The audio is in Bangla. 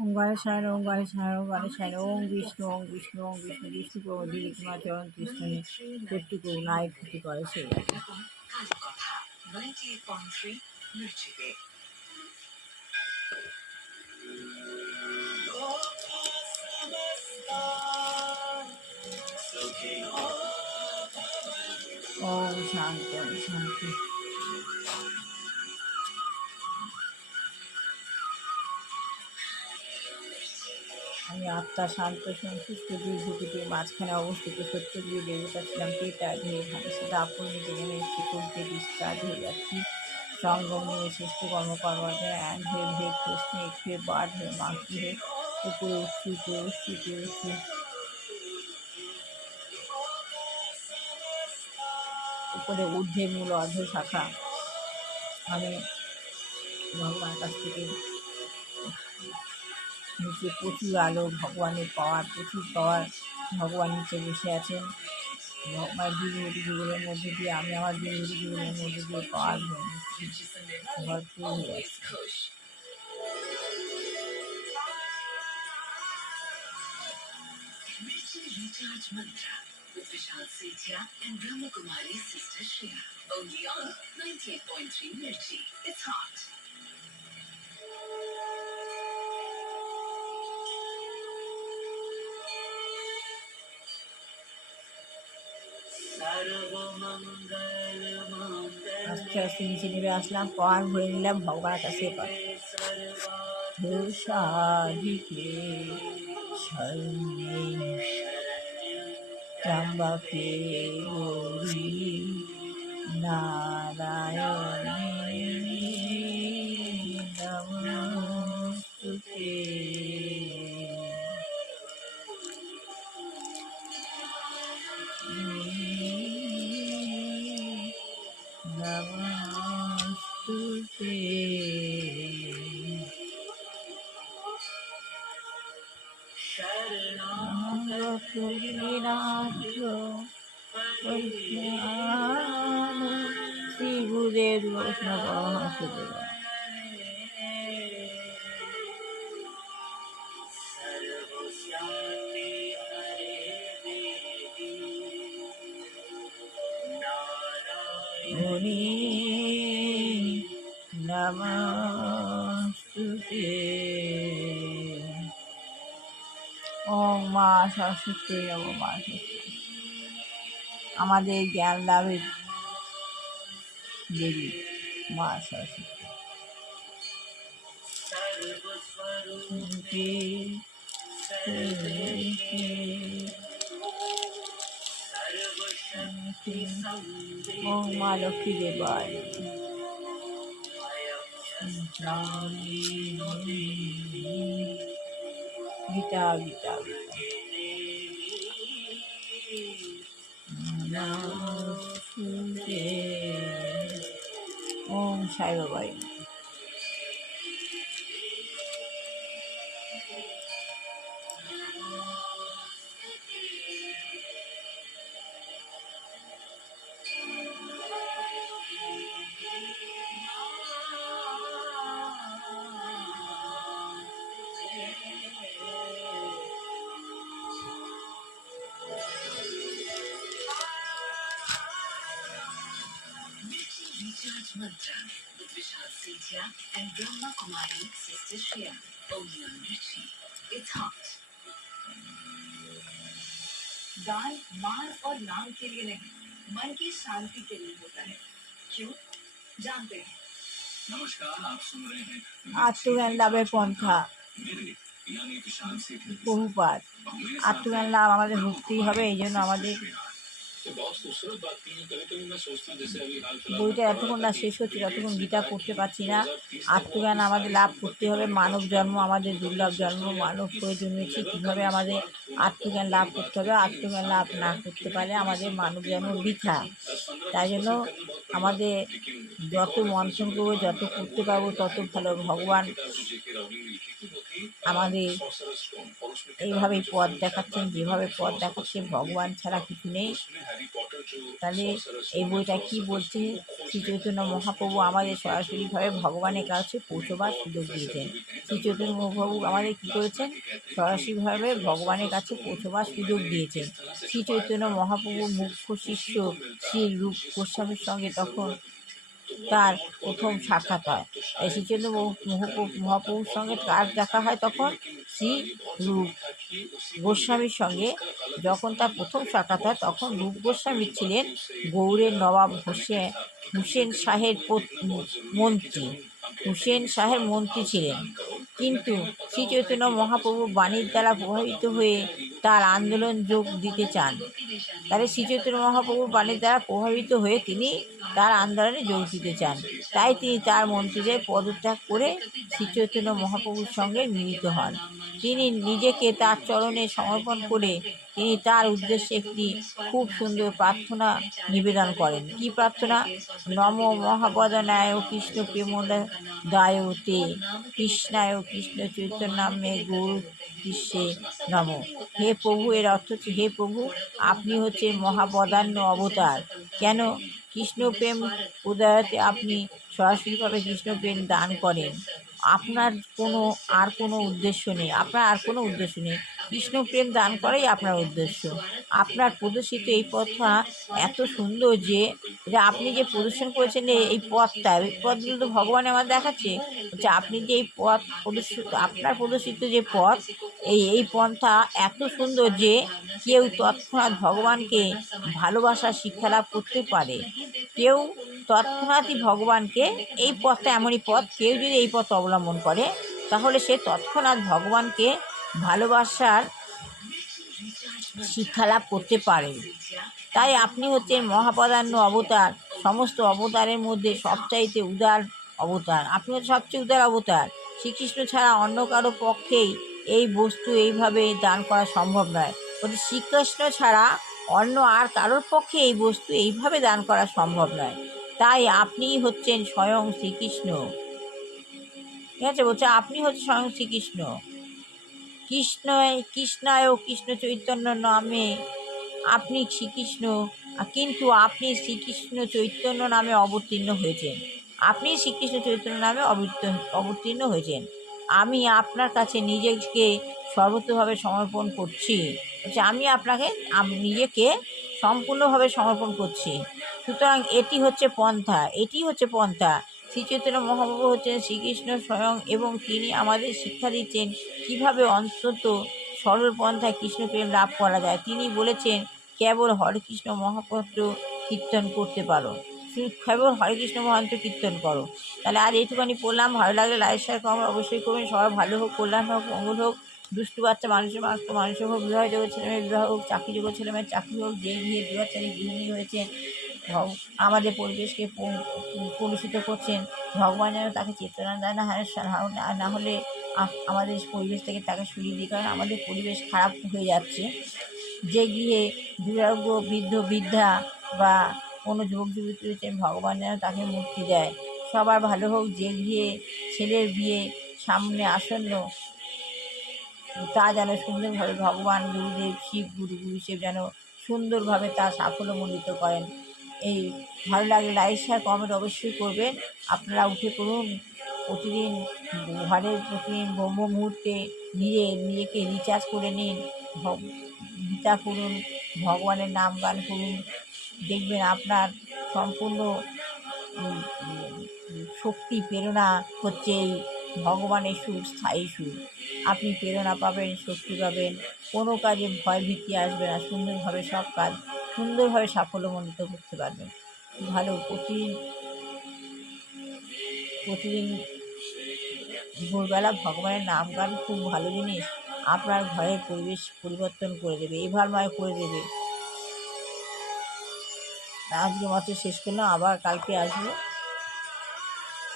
ওম গণেশায় ওম গণেশায় ওম গণেশায় ওম বিষ্ণু ওম বিষ্ণু ওম বিষ্ণু বিষ্ণু প্রবধি ঋতুমা চরণ কৃষ্ণে প্রত্যেক নাই ক্ষতি করে সেই ওম শান্তি ওম শান্তি। আমি আত্মা শান্ত সন্তুষ্ট দুই ভূপতির মাঝখানে অবস্থিত সত্যযুগী দেবতা ছিলাম পেতা ধেয়ে ভাঙছে দাপন জীবনের শিকড়কে ডিসচার্জ হয়ে যাচ্ছি সঙ্গম নিয়ে শ্রেষ্ঠ কর্মকর্মাদের অ্যান্ড হয়ে ভে স্নেক হয়ে বার্ড হয়ে মাংকি হয়ে উপরে উঠছি উপরে উঠছি উপরে উঠছি উপরে ঊর্ধ্বে মূল অর্ধ শাখা। আমি ভগবানের কাছ থেকে নিচে প্রচুর আলো ভগবানের পাওয়ার প্রচুর পাওয়ার ভগবান নিচে বসে আছেন ভগবান দীর্ঘটি জীবনের মধ্যে দিয়ে আমি আমার দীর্ঘটি জীবনের মধ্যে দিয়ে পাওয়ার ভরপুর হয়ে যাচ্ছে। Recharge mantra with Vishal Sethia and Brahma Kumari sister Shreya. Only on 98.3 Mirchi. It's hot. আস্তে আস্তে নিচে নেমে আসলাম পাওয়ার ভরে নিলাম ভগবানের কাছে সাধিকে শরণে ত্রম্বকে গৌরী নারায়ণী নমস্তুতে। নমস্তুতে শ্রী গুরুদেব বৈষ্ণব পরমহংসদেব। মুনি নমস্তুতে। ওম মা সরস্বতী নমঃ। মা আমাদের জ্ঞান লাভের দেবী মা সরস্বতী। ওম মা লক্ষ্মী দেবায় গীতা গীতা ওম সাই বাবাই। Recharge mantra with Vishal Sethia and Brahma Kumari sister Shreya. Only on Mirchi. It's hot. दान मान और नाम के लिए नहीं मन की शांति के लिए होता है। क्यों जानते हैं। नमस्कार आप सुन रहे हैं आत्मज्ञान लाभের পন্থা বহুপাত। আত্মজ্ঞান লাভ আমাদের ভক্তি হবে এই জন্য আমাদের বইটা এতক্ষণ না শেষ হচ্ছে ততক্ষণ গীতা পড়তে পারছি না। আত্মজ্ঞান আমাদের লাভ করতে হবে। মানব জন্ম আমাদের দুর্লভ জন্ম মানব হয়ে জন্মেছি কীভাবে আমাদের আত্মজ্ঞান লাভ করতে হবে। আত্মজ্ঞান লাভ না করতে পারলে আমাদের মানব জন্ম বৃথা। তাই জন্য আমাদের যত মন্থন করবো যত করতে পারবো তত ভালো। ভগবান আমাদের এইভাবেই পথ দেখাচ্ছেন, যেভাবে পথ দেখাচ্ছে ভগবান ছাড়া কিছু নেই। তাহলে এই বইটা কি বলছে? শ্রী চৈতন্য মহাপ্রভু আমাদের সরাসরিভাবে ভগবানের কাছে পৌঁছবার সুযোগ দিয়েছেন। শ্রী চৈতন্য মহাপ্রভু আমাদের কী করেছেন? সরাসরিভাবে ভগবানের কাছে পৌঁছবার সুযোগ দিয়েছেন। শ্রী চৈতন্য মহাপ্রভুর মুখ্য শিষ্য শ্রী রূপ গোস্বামীর সঙ্গে তখন তার প্রথম সাক্ষাৎ হয়। এই শ্রীচৈতন্য মহাপ্রভুর সঙ্গে কার দেখা হয়? তখন শ্রী রূপ গোস্বামীর সঙ্গে যখন তার প্রথম সাক্ষাৎ হয়, তখন রূপ গোস্বামী ছিলেন গৌড়ের নবাব হুসেন শাহের মন্ত্রী। হুসেন শাহের মন্ত্রী ছিলেন। কিন্তু শ্রী চৈতন্য মহাপ্রভু বাণীর দ্বারা প্রভাবিত হয়ে তার আন্দোলন যোগ দিতে চান। তাহলে শ্রী চৈতন্য মহাপ্রভুর বাণীর দ্বারা প্রভাবিত হয়ে তিনি তার আন্দোলনে যোগ দিতে চান। তাই তিনি তার মন্ত্রীদের পদত্যাগ করে শ্রী চৈতন্য মহাপ্রভুর সঙ্গে মিলিত হন। তিনি নিজেকে তার চরণে সমর্পণ করে তিনি তার উদ্দেশ্যে একটি খুব সুন্দর প্রার্থনা নিবেদন করেন। কি প্রার্থনা? নম মহাপদনায় কৃষ্ণ প্রেমদায় তে কৃষ্ণায় কৃষ্ণ চৈতন্যে গৌর কৃষ্ণে নম। হে প্রভু, এর অর্থ হচ্ছে, হে প্রভু, আপনি হচ্ছেন মহাপদান্য অবতার। কেন? কৃষ্ণপ্রেম উদয়তে আপনি সরাসরিভাবে কৃষ্ণপ্রেম দান করেন। আপনার কোনো উদ্দেশ্য নেই, কৃষ্ণপ্রেম দান করাই আপনার উদ্দেশ্য। আপনার প্রদর্শিত এই পথটা এত সুন্দর যে আপনি যে প্রদর্শন করেছেন এই পথগুলো তো ভগবান আমার দেখাচ্ছে। হচ্ছে আপনি যে এই পথ আপনার প্রদর্শিত যে পথ, এই পন্থা এত সুন্দর যে কেউ তৎক্ষণাৎ ভগবানকে ভালোবাসার শিক্ষা লাভ করতে পারে। কেউ তৎক্ষণাৎই ভগবানকে, এই পথটা এমনই পথ, কেউ যদি এই পথ অবলম্বন করে তাহলে সে তৎক্ষণাৎ ভগবানকে ভালোবাসার শিক্ষা লাভ করতে পারে। তাই আপনি হচ্ছেন মহাপদান্য অবতার, সমস্ত অবতারের মধ্যে সবচাইতে উদার অবতার। আপনি হচ্ছেন সবচেয়ে উদার অবতার। শ্রীকৃষ্ণ ছাড়া অন্য কারো পক্ষেই এই বস্তু এইভাবে দান করা সম্ভব নয়। বলতে শ্রীকৃষ্ণ ছাড়া অন্য আর কারোর পক্ষে এই বস্তু এইভাবে দান করা সম্ভব নয়। তাই আপনিই হচ্ছেন স্বয়ং শ্রীকৃষ্ণ। ঠিক আছে? বলছে আপনি হচ্ছেন স্বয়ং শ্রীকৃষ্ণ। কৃষ্ণায় কৃষ্ণ চৈতন্য নামে আপনি শ্রীকৃষ্ণ, কিন্তু আপনি শ্রীকৃষ্ণ চৈতন্য নামে অবতীর্ণ হয়েছেন। আপনি শ্রীকৃষ্ণ চৈতন্য নামে অবতীর্ণ হয়েছেন। আমি আপনার কাছে নিজেকে সর্বতভাবে সমর্পণ করছি। আমি আপনাকে নিজেকে সম্পূর্ণভাবে সমর্পণ করছি। সুতরাং এটি হচ্ছে পন্থা। শ্রী চৈতন্য মহাপ্রভু হচ্ছেন শ্রীকৃষ্ণ স্বয়ং, এবং তিনি আমাদের শিক্ষা দিচ্ছেন কীভাবে অন্তত সরল পন্থায় কৃষ্ণপ্রেম লাভ করা যায়। তিনি বলেছেন, কেবল হরে কৃষ্ণ মহামন্ত্র কীর্তন করতে পারো, কেবল হরে কৃষ্ণ মহামন্ত্র কীর্তন করো। তাহলে আজ এইটুখানি পড়লাম। ভালো লাগলে লাইক শেয়ার কমেন্ট অবশ্যই করবেন। সবার ভালো হোক, কল্যাণ হোক, মঙ্গল হোক। দুষ্টু বাচ্চা মানুষের হোক, বিবাহযোগ্য ছেলেমেয়ের বিবাহ হোক, চাকরিযোগ্য ছেলেমেয়ের চাকরি হোক, যে গৃহে দুরাচারী গৃহিণী হয়েছেন আমাদের পরিবেশকে কলুষিত করছেন, ভগবান যেন তাকে চেতনা দেয় না হলে আমাদের পরিবেশ থেকে তাকে সরিয়ে দিই, কারণ আমাদের পরিবেশ খারাপ হয়ে যাচ্ছে। যে গৃহে দুরারোগ্য বৃদ্ধ বৃদ্ধা বা কোনো যুবক যুবতী রয়েছেন, ভগবান যেন তাকে মুক্তি দেয়। সবার ভালো হোক। যে গৃহে ছেলের বিয়ে সামনে আসন্ন, তা যেন সুন্দরভাবে ভগবান গুরুদেব শিব গুরুদেব যেন সুন্দরভাবে তা সাফল্যমণ্ডিত করেন। এই ভালো লাগলে লাইক শেয়ার কমেন্ট অবশ্যই করবেন। আপনারা উঠে পড়ুন, প্রতিদিন ব্রহ্ম মুহূর্তে নিজেকে রিচার্জ করে নিন, গীতা পড়ুন, ভগবানের নাম গান করুন। দেখবেন আপনার সম্পূর্ণ শক্তি প্রেরণা হচ্ছে এই ভগবানের সুর, স্থায়ী সুর। আপনি প্রেরণা পাবেন, শক্তি পাবেন, কোনো কাজে ভয় ভীতি আসবে না। সুন্দরভাবে সব কাজ সুন্দরভাবে সাফল্যমণ্ডিত করতে পারবেন। ভালো প্রতিদিন ভোরবেলা ভগবানের নাম গান খুব ভালো জিনিস। আপনার ঘরের পরিবেশ পরিবর্তন করে দেবে, এভারময় করে দেবে। আজকে মতো শেষ করলাম, আবার কালকে আসবো।